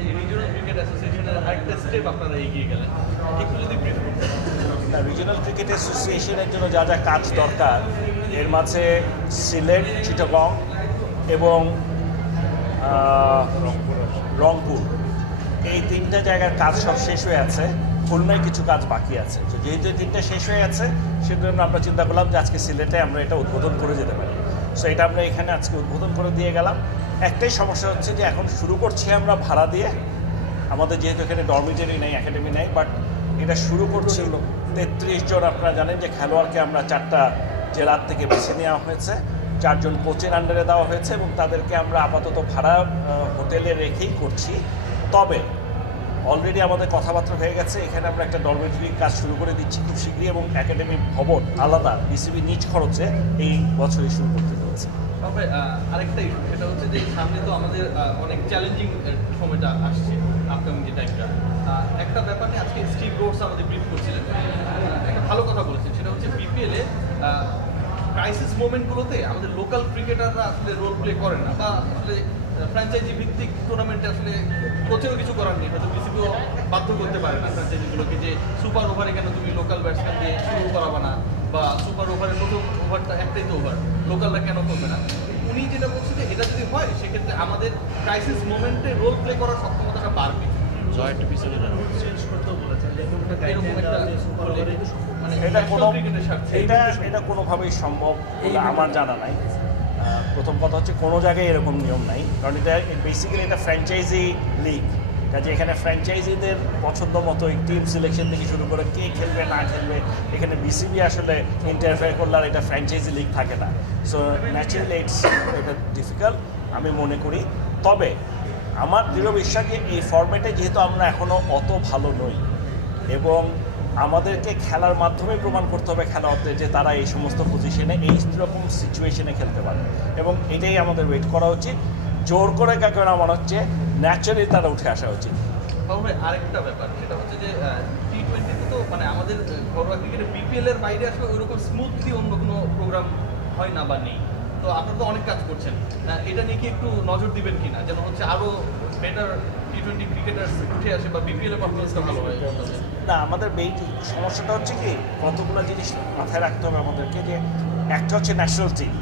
এই regional cricket অ্যাসোসিয়েশনের আরেকটা স্টেপ আপনারা এগিয়ে গেলেন, একটু যদি ব্রিফ করতেন। রিজিওনাল ক্রিকেট অ্যাসোসিয়েশনের জন্য যা যা কাজ দরকার এর মাঝে সিলেট, চিটাগং এবং রংপুর এই তিনটা জায়গার কাজ সব শেষ হয়ে আছে। খুলনায় কিছু কাজ বাকি আছে। তো যেহেতু এই তিনটা শেষ হয়ে আছে সেজন্য আমরা চিন্তা করলাম যে আজকে সিলেটে আমরা এটা উদ্বোধন করে যেতে পারি। সো এটা আমরা এখানে আজকে উদ্বোধন করে দিয়ে গেলাম। একটাই সমস্যা হচ্ছে যে এখন শুরু করছি আমরা ভাড়া দিয়ে, আমাদের যেহেতু এখানে ডরমিটরি নেই, একাডেমি নেই, বাট এটা শুরু করছি 33 জন। আপনারা জানেন যে খেলোয়াড়কে আমরা 4টা জেলার থেকে বেছে নেওয়া হয়েছে, 4 জন কোচের আন্ডারে দেওয়া হয়েছে এবং তাদেরকে আমরা আপাতত ভাড়া হোটেলে রেখেই করছি। তবে অলরেডি আমাদের কথাবার্তা হয়ে গেছে, এখানে আমরা একটা ডরমিটরির কাজ শুরু করে দিচ্ছি খুব শীঘ্রই এবং একাডেমি ভবন আলাদা বিসিবি নিজ খরচে এই বছরই শুরু করতে চলেছে। তবে আরেকটা ইস্যু, সেটা হচ্ছে যে সামনে তো আমাদের অনেক চ্যালেঞ্জিং সময়টা আসছে, আপকামিং যে টাইমটা। একটা ব্যাপার নিয়ে আজকে স্টিভ রোডস আমাদের ব্রিফ করছিলেন, একটা ভালো কথা বলেছেন, সেটা হচ্ছে বিপিএলে ক্রাইসিস মোমেন্টগুলোতে আমাদের লোকাল ক্রিকেটাররা আসলে রোল প্লে করেন না, বা আসলে ফ্র্যাঞ্চাইজি ভিত্তিক টুর্নামেন্টে আসলে কোচেরও কিছু করার নেই, হয়তো বিসিবিও বাধ্য করতে পারে না ফ্র্যাঞ্চাইজিগুলোকে যে সুপার ওভারে কেন তুমি লোকাল ব্যাটসম্যান দিয়ে শুরু করাবে না, বা সুপার ওভারের প্রথম ওভারটা একটাই তো ওভার, লোকালরা কেন করবে না। উনি যেটা বলছে যে এটা যদি হয় সেক্ষেত্রে আমাদের ক্রাইসিস মোমেন্টে রোল প্লে করার সক্ষমতাটা বাড়বে। এটা কোনোভাবেই সম্ভব বলে আমার জানা নাই। প্রথম কথা হচ্ছে কোনো জায়গায় এরকম নিয়ম নাই, কারণ এটা বেসিক্যালি এটা ফ্র্যাঞ্চাইজি লিগ, কাজে এখানে ফ্র্যাঞ্চাইজিদের পছন্দ মতো টিম সিলেকশন থেকে শুরু করে কে খেলবে না খেলবে এখানে বিসিবি আসলে ইন্টারফেয়ার করলে আর এটা ফ্র্যাঞ্চাইজি লিগ থাকে না। সো ন্যাচারালি এটা ডিফিকাল্ট আমি মনে করি। তবে আমার দৃঢ় বিশ্বাস যে এই ফরম্যাটে যেহেতু আমরা এখনও অত ভালো নই এবং আমাদেরকে খেলার মাধ্যমে প্রমাণ করতে হবে খেলোয়াড়দের যে তারা এই সমস্ত পজিশনে এই রকম সিচুয়েশনে খেলতে পারে, এবং এটাই আমাদের ওয়েট করা উচিত। জোর করে কাকে না মনে হচ্ছে ন্যাচারালি তারা উঠে আসা উচিত। তবে আরেকটা ব্যাপার, সেটা হচ্ছে যে টি-20তে তো মানে আমাদের ঘরোয়া ক্রিকেটে বিপিএল এর বাইরে আসলে ওইরকম স্মুথলি অন্য কোনো প্রোগ্রাম হয় না বা নেই। তো আপনারা তো অনেক কাজ করছেন, এটা নিয়ে কি একটু নজর দিবেন কিনা, যেন হচ্ছে আরও বেটার টি-20 ক্রিকেটার্স উঠে আসে বা বিপিএল এর পারফরমেন্সটা ভালো হয়? না, আমাদের সমস্যাটা হচ্ছে কি কতগুলো জিনিস মাথায় রাখতে হবে আমাদেরকে, যে একটা হচ্ছে ন্যাশনাল টিম।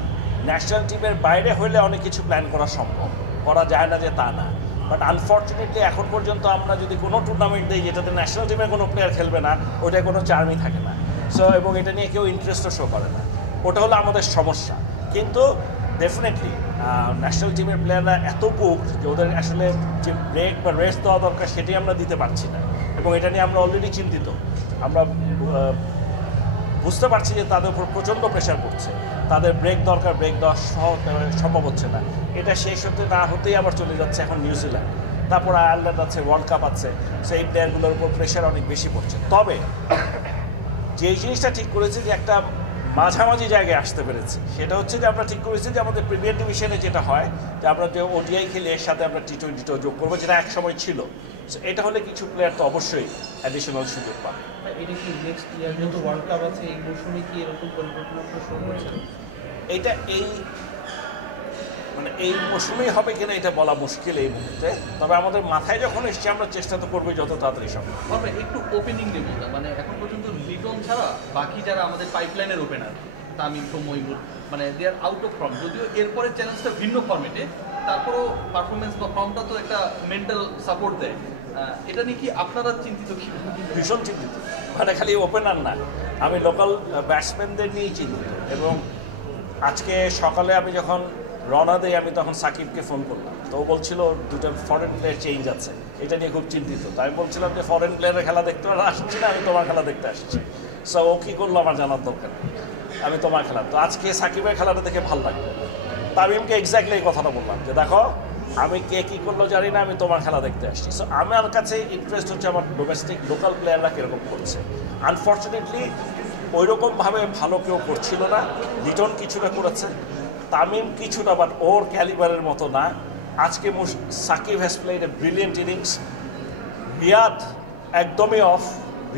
ন্যাশনাল টিমের বাইরে হলে অনেক কিছু প্ল্যান করা সম্ভব, করা যায় না যে তা না, বাট আনফর্চুনেটলি এখন পর্যন্ত আমরা যদি কোনো টুর্নামেন্ট দিই যেটাতে ন্যাশনাল টিমের কোনো প্লেয়ার খেলবে না, ওটায় কোনো চার্মই থাকে না। সো এবং এটা নিয়ে কেউ ইন্টারেস্টও শো করে না, ওটা হলো আমাদের সমস্যা। কিন্তু ডেফিনেটলি ন্যাশনাল টিমের প্লেয়াররা এত বুক যে ওদের আসলে যে ব্রেক বা রেস্ট দেওয়া দরকার সেটাই আমরা দিতে পারছি না, এবং এটা নিয়ে আমরা অলরেডি চিন্তিত। আমরা বুঝতে পারছি যে তাদের উপর প্রচণ্ড প্রেশার পড়ছে, তাদের ব্রেক দরকার, ব্রেক দেওয়া সম্ভব হচ্ছে না। এটা শেষ হতে না হতেই আবার চলে যাচ্ছে এখন নিউজিল্যান্ড, তারপর আয়ারল্যান্ড আছে, ওয়ার্ল্ড কাপ আছে, সেই প্লেয়ারগুলোর উপর প্রেশার অনেক বেশি পড়ছে। তবে যেই জিনিসটা ঠিক করেছে যে একটা মাঝামাঝি জায়গায় আসতে পেরেছি, সেটা হচ্ছে যে আমরা ঠিক করেছি যে আমাদের প্রিমিয়ার ডিভিশনে যেটা হয় যে আমরা যে ওডিআই খেলি এর সাথে আমরা টি-20টাও যোগ করবো, যেটা এক সময় ছিল। এটা হলে কিছু প্লেয়ার তো অবশ্যই অ্যাডিশনাল সুযোগ পাবে। এটা কি নেক্সট ইয়ার যত ওয়ার্ল্ড কাপ আছে এই মৌসুমে কি এরকম পরিকল্পনা শুরু করছেন? এইটা এই মৌসুমেই হবে কিনা এটা বলা মুশকিল এই মুহূর্তে, তবে আমাদের মাথায় যখন এসছে আমরা চেষ্টা তো করবো যত তাড়াতাড়ি সম্ভব। একটু ওপেনিং দেবো, মানে এখন পর্যন্ত লিটন ছাড়া বাকি যারা আমাদের পাইপলাইনের ওপেনার, তামিম, মহিবুর, মানে দে আর আউট অফ ফর্ম। যদিও এরপরে চ্যালেঞ্জটা ভিন্ন ফর্মেটে, তারপরও পারফরমেন্স বা ফর্মটা তো একটা মেন্টাল সাপোর্ট দেয়। এটা নিয়ে কি আপনারা চিন্তিত? কি ভীষণ চিন্তিত, মানে খালি ওপেনার না, আমি লোকাল ব্যাটসম্যানদের নিয়েই চিন্তিত। এবং আজকে সকালে আমি যখন রওনা দেই আমি তখন সাকিবকে ফোন করলাম, তো ও বলছিল দুটো ফরেন প্লেয়ার চেঞ্জ আছে, এটা নিয়ে খুব চিন্তিত। তো আমি বলছিলাম যে ফরেন প্লেয়ারের খেলা দেখতে আসছি না, আমি তোমার খেলা দেখতে আসছি। সো ও কী করলো আমার জানার দরকার নেই, আমি তোমার খেলা। তো আজকে সাকিবের খেলাটা দেখে ভালো লাগলো। তামিমকে এক্স্যাক্টলি এই কথাটা বললাম যে দেখো আমি কে কী করলো জানি না, আমি তোমার খেলা দেখতে আসছি। সো আমার কাছে ইন্টারেস্ট হচ্ছে আমার ডোমেস্টিক লোকাল প্লেয়াররা কীরকম করছে। আনফর্চুনেটলি ওইরকমভাবে ভালো কেউ করছিল না। লিটন কিছুটা করেছে, তামিম কিছুটা, বাট ওর ক্যালিবারের মতো না। আজকে Shakib has played a brilliant innings. Riyad একদমই অফ,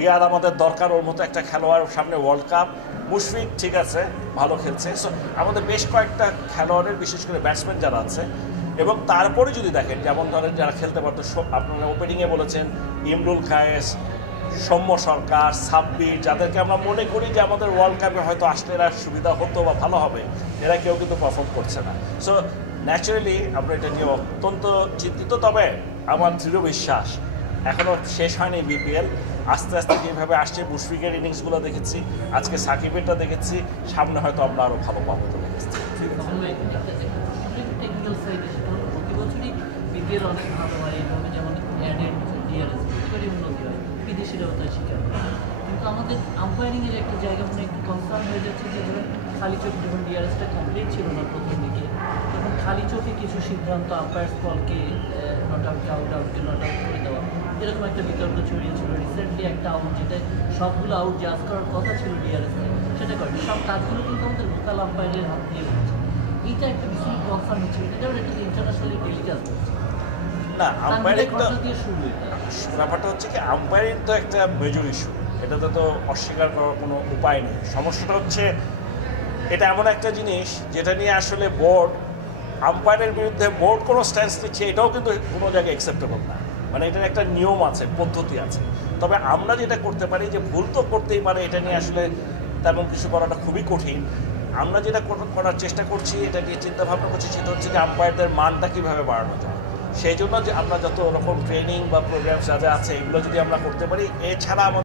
রিয়াদ আমাদের দরকার, ওর মতো একটা খেলোয়াড়, সামনে ওয়ার্ল্ড কাপ। মুশফিক ঠিক আছে, ভালো খেলছে। সো আমাদের বেশ কয়েকটা খেলোয়াড়ের, বিশেষ করে ব্যাটসম্যান যারা আছে এবং তারপরে যদি দেখেন যেমন ধরেন যারা খেলতে পারতো আপনারা ওপেনিংয়ে বলেছেন ইমরুল কায়েস, সৌম্য সরকার, সাব্বির, যাদেরকে আমরা মনে করি যে আমাদের ওয়ার্ল্ড কাপে হয়তো আসলে এরা সুবিধা হতো বা ভালো হবে, এরা কেউ কিন্তু পারফর্ম করছে না। সো ন্যাচারালি আমরা এটা নিয়ে অত্যন্ত চিন্তিত। তবে আমার দৃঢ় বিশ্বাস এখনও শেষ হয়নি বিপিএল, আস্তে আস্তে যেভাবে আসছে মুশফিকের ইনিংসগুলো দেখেছি, আজকে সাকিবেরটা দেখেছি, সামনে হয়তো আমরা আরও ভালো পাবো তো দেখেছি। টেকনিক্যাল সাইডে প্রতি বছরই বিপিএল অনেক ভালো হয়, এইভাবে যেমন অ্যাডেড ডিআরএস এবারই উন্নতি হয়, বিদেশিরাও তাই স্বীকার করে। কিন্তু আমাদের আম্পায়ারিংয়ের একটা জায়গা মনে একটু কনসার্ন হয়ে যাচ্ছে যে ধরুন খালি চোখে যখন ডিআরএসটা কমপ্লিট ছিল না প্রথম দিকে, তখন খালি চোখে কিছু সিদ্ধান্ত আম্পায়ার্স বলকে নট আউটকে আউটকে নট আউট করে দেওয়া, এরকম একটা বিতর্ক ছড়িয়েছিল। রিসেন্টলি একটা আউট যেটা সবগুলো আউট জাজ করার কথা ছিল ডিআরএসে, সেটা করেনি। সব কাজগুলো কিন্তু আমাদের লোকাল আম্পায়ারের হাত দিয়ে হচ্ছে। এইটা একটা ভীষণ কনসার্ন হচ্ছে, এটা একটা ইন্টারন্যাশনালি ডেলি কাজ করছে না, আম্পায়ারিং তো দিয়ে শুরু এটা। ব্যাপারটা হচ্ছে কি, আম্পায়ারিং তো একটা মেজর ইস্যু, এটাতে তো অস্বীকার করার কোনো উপায় নেই। সমস্যাটা হচ্ছে এটা এমন একটা জিনিস যেটা নিয়ে আসলে বোর্ড, আম্পায়ারের বিরুদ্ধে বোর্ড কোনো স্ট্যান্স নিচ্ছে, এটাও কিন্তু কোনো জায়গায় অ্যাকসেপ্টেবল না। মানে এটার একটা নিয়ম আছে, পদ্ধতি আছে। তবে আমরা যেটা করতে পারি যে ভুল তো করতেই পারে, এটা নিয়ে আসলে তেমন কিছু করাটা খুবই কঠিন। আমরা যেটা করার চেষ্টা করছি, এটা নিয়ে চিন্তা ভাবনা করছি, সেটা হচ্ছে যে আম্পায়ারদের মানটা কীভাবে বাড়ানো যায়। সেই জন্য যে আমরা যত রকম ট্রেনিং বা প্রোগ্রাম যা যা আছে এগুলো যদি আমরা করতে পারি, এছাড়া আমাদের